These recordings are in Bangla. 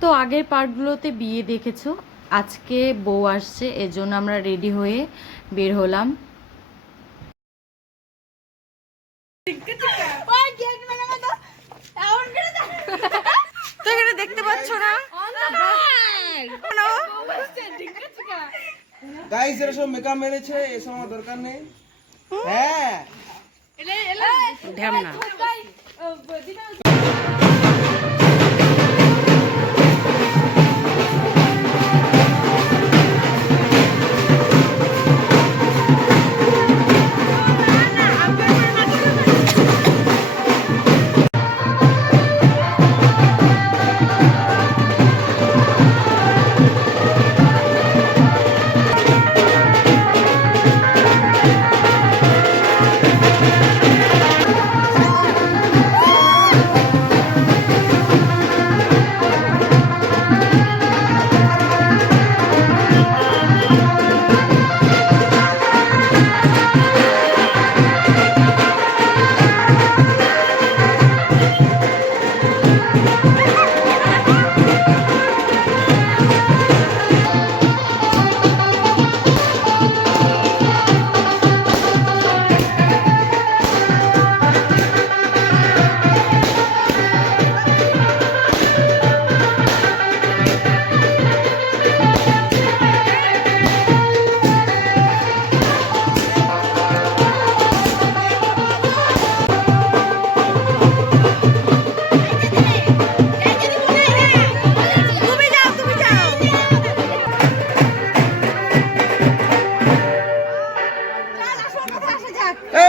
তো আগের পার্টগুলোতে বিয়ে দেখেছো, আজকে বউ আসছে, এজন্য আমরা রেডি হয়ে বের হলাম। দেখতে পাচ্ছ না গাইস, এরা সব মেকআপ মেরেছে, এসব আমার দরকার নেই। হ্যাঁ ঢ্যামনা।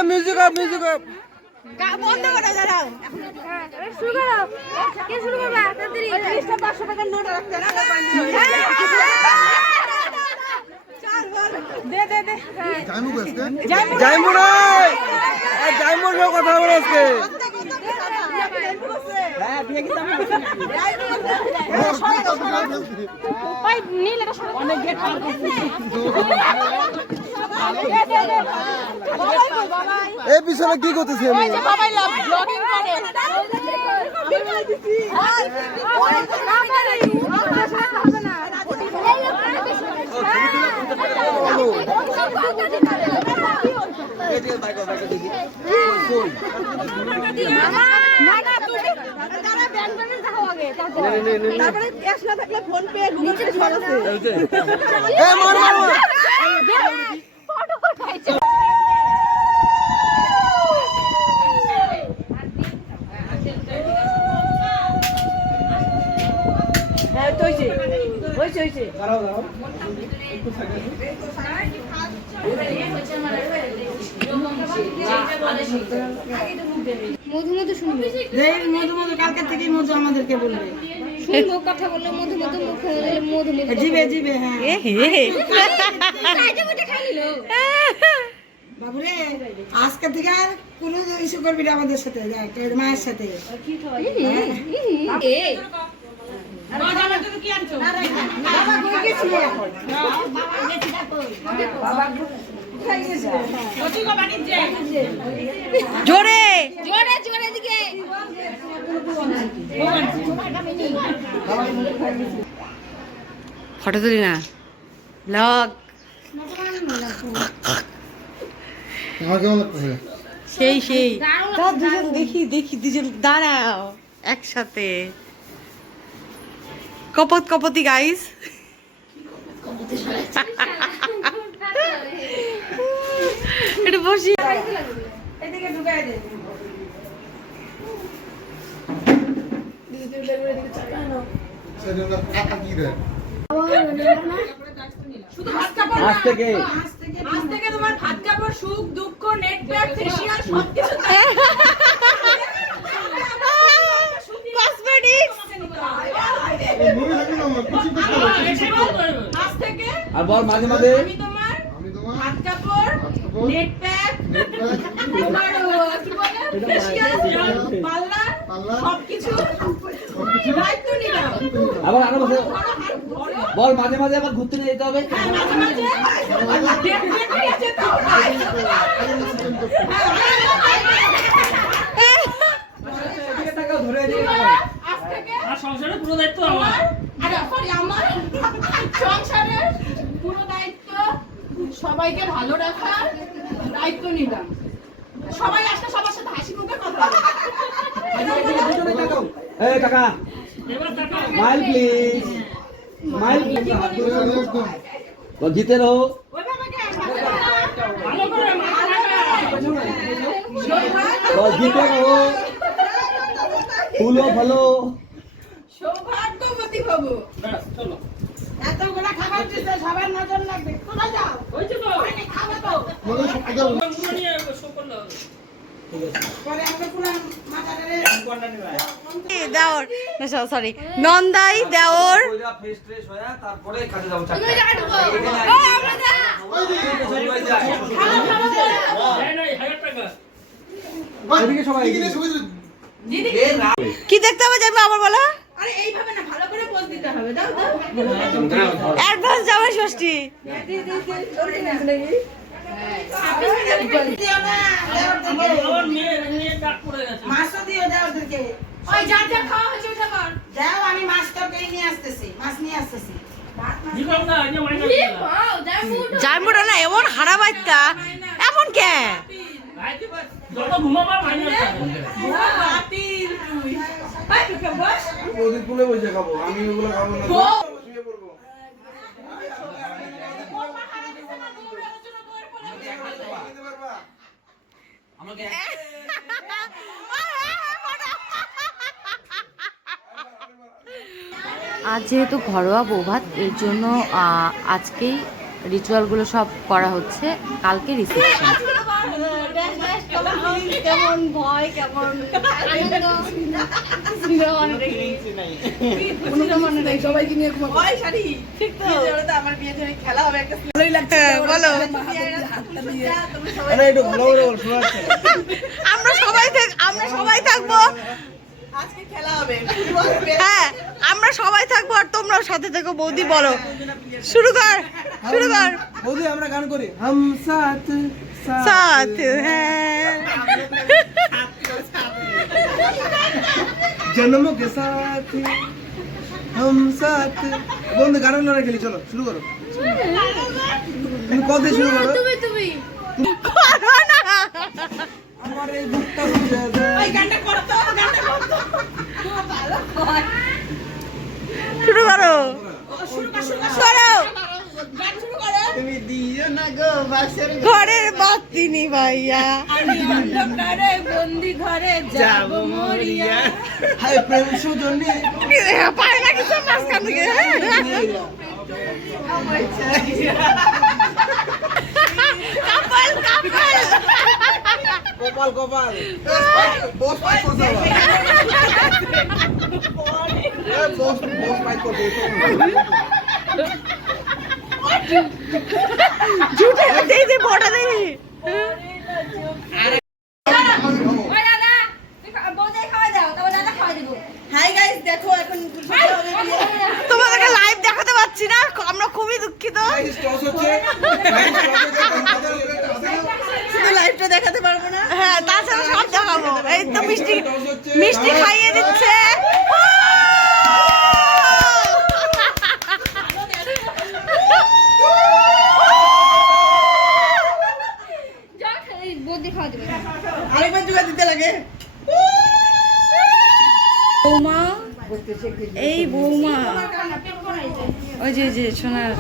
মিউজিক আপ, মিউজিক আপ বন্ধ করে দাঁড়াও। শুরু করো। কে শুরু করবে? তাড়াতাড়ি 500 টাকার নোট রাখতে না। চল বল। দে দে দে। জাইমু আজকে জাইমু নাই, আর জাইমুর সঙ্গে কথা বলে আজকে। হ্যাঁ বিয়ে কি তুমি ভাই নীল এটা সরো। অনেক গেট পার করছিস। এই পিছনে কি করতেছি আমি? ওই যে বাবাই লাভ ব্লগিং করে। তারপরে ক্যাশ না থাকলে ফোন পে গুগল পে সব আছে। এই মার মার ফটো উঠাইছে। হ্যাঁ তোইছে হইছে হইছে। দাঁড়াও দাঁড়াও মধু মধু শুনবে। মধু মধু কালকে থেকে মধু আমাদেরকে বলবে। শুনবো কথা বললে মধু মধু মুখ হলে মধু মধু জিবে জিবে। হ্যাঁ বাবুরে আজকে থেকে আর কোনো ইস্যু করবি না আমাদের সাথে, মায়ের সাথে। জোরে জোরে জোরে দিকে ফটো তুলি না, ব্লগ। আমার কেমন লাগতেছে? সেই সেই তার দুজন দেখি দেখি দুজন দাঁড়াও একসাথে কপত কপতি গাইস। এটা বসি এদিকে ঢুকাই দে। আজ থেকে তোমার ভাত কাপড় সুখ দুঃখ নেট প্যাক ফেসিয়াল সবকিছু আজ থেকে। আর বল মাঝে মাঝে আমি তোমার ভাত কাপড় নেট প্যাক তোমার কি বলে ফেসিয়াল পার্লার সবকিছু দায়িত্ব নিলাম। আবার আরো বছর বল মাঝে মাঝে আবার ঘুরতে নিয়ে যেতে হবে। মাঝে মাঝে নিয়ে যেতে হবে। ধরে আজ থেকে আর সংসারের পুরো দায়িত্ব আমার। সংসারের পুরো দায়িত্ব সবাইকে ভালো রাখার দায়িত্ব নিলাম। সবাই আসলে সবার সাথে হাসি মুখে কথা বলে। এই কাকা স্মাইল প্লিজ স্মাইল जीते रहो और जीते रहो फूलो फलो সৌভাগ্যবতী বাবু এতগুলা খাবার দিতে সবার নজর লাগবে। কোথায় যাও? ওইখানে খাবে তো। পরে আমরা পুরো মাথারে দেওর সরি নন্দাই দেওর ফ্রেশ ফ্রেশ হয়ে তারপরে কাজে যাব চাকরি এদিকে সবাই কি দেখতে হবে যাবে আবার বলো। আরে এইভাবে না, ভালো করে পোজ দিতে হবে। দাও দাও অ্যাডভান্স জামাই ষষ্ঠী। মাছও দিও দাও ওদেরকে। ওই যা যা খাওয়া হয়েছে ওটা কর। যাও আমি মাছ তরকারি নিয়ে আসতেছি, মাছ নিয়ে আসতেছি। জামুরা না এমন হারা বাইতা এমন কে ওদের তুলে বসে খাবো, আমি ওগুলো খাবো না। শুয়ে পড়বো। আজ যেহেতু ঘরোয়া বৌভাত এর জন্য আজকেই রিচুয়ালগুলো সব করা হচ্ছে, কালকে রিসেপশন। কেমন ভয় কেমন সবাইকে নিয়ে ঠিক তো আমার বিয়ে ধরে খেলা হবে একটা ভালোই লাগছে বলো। আরে একটু ভালো করে বল, শোনা যাচ্ছে না। আমরা সবাই থাকবো আজকে খেলা হবে। হ্যাঁ আমরা সবাই থাকবো আর তোমরাও সাথে থেকো। বৌদি বলো, শুরু কর। বৌদি আমরা গান করি হাম সাথ সাথ হ্যাঁ जन्मों के साथ हम साथ বন্ধু গান না খেলি, চলো শুরু করো। তুমি কত দিয়ে শুরু করো? তুমি করো না। আমার এই বুকটা বুঝে যায়। ওই গানটা করো তো, গানটা করো তো। ভালো কর। শুরু করো শুরু কর, শুরু কর। করো। গান শুরু করো। তুমি দিও না গো বাসের ঘরের বাতি নি ভাইয়া আমি অন্ধকারে বন্দি ঘরে যাব মরিয়া। হায় প্রেম সুজনী পায় না কিছু মাঝখান থেকে। কাপাল কাপাল কপাল কপাল বস ফাইট করতে হবে। বস ফাইট করতে ঝুটে দেই দে বড় দেই। ওই দাদা তুই বউদের খাওয়া দাও, তবে দাদা খাওয়া দিব। হাই গাইস, দেখো এখন তোমাদেরকে লাইভ দেখাতে পাচ্ছি না, আমরা খুবই দুঃখিত। টস হচ্ছে শুধু লাইভটা দেখাতে পারবো না। হ্যাঁ তাছাড়া সব দেখাবো। এই তো মিষ্টি মিষ্টি খাইয়ে দিচ্ছে। আরেকবার জোগাড় দিতে লাগে। বৌমা এই বৌমা ওই যে সোনার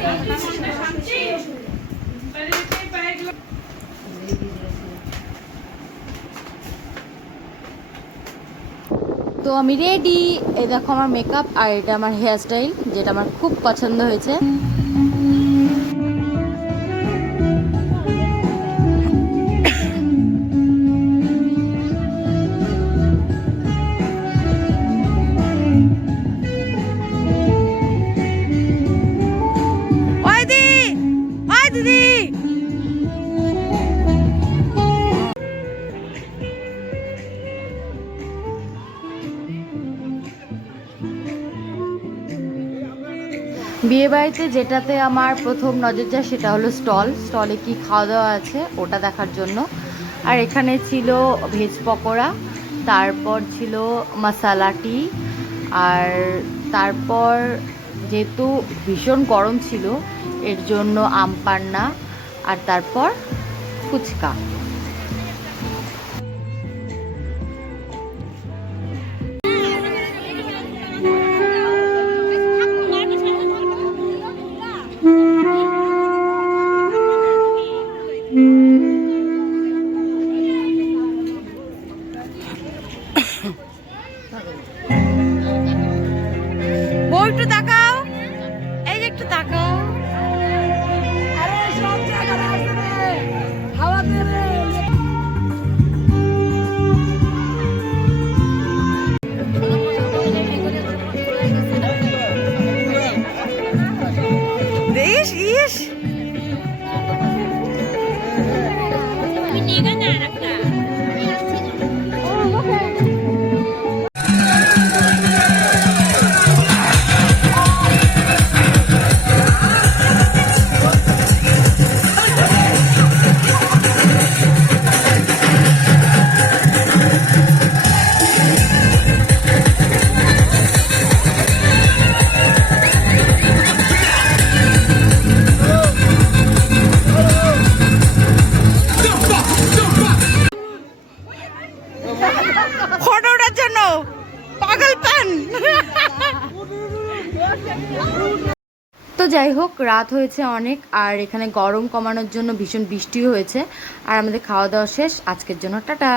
তো আমি রেডি। এই দেখো আমার মেকআপ আর এটা আমার হেয়ার স্টাইল, যেটা আমার খুব পছন্দ হয়েছে। ওই দিদি বিয়েবাড়িতে যেটাতে আমার প্রথম নজর যায় সেটা হলো স্টলে কি খাওয়া দাওয়া আছে ওটা দেখার জন্য। আর এখানে ছিল ভেজ পকোড়া, তারপর ছিল মশালা টি, আর তারপর যেহেতু ভীষণ গরম ছিল এর জন্য আম পান্না আর তারপর ফুচকা। বউ একটু তাকাও, এই যে একটু তাকাও। ইস ইস ফটো ওঠার জন্য পাগল পান। তো যাই হোক, রাত হয়েছে অনেক, আর এখানে গরম কমানোর জন্য ভীষণ বৃষ্টিও হয়েছে, আর আমাদের খাওয়া দাওয়া শেষ। আজকের জন্য টাটা।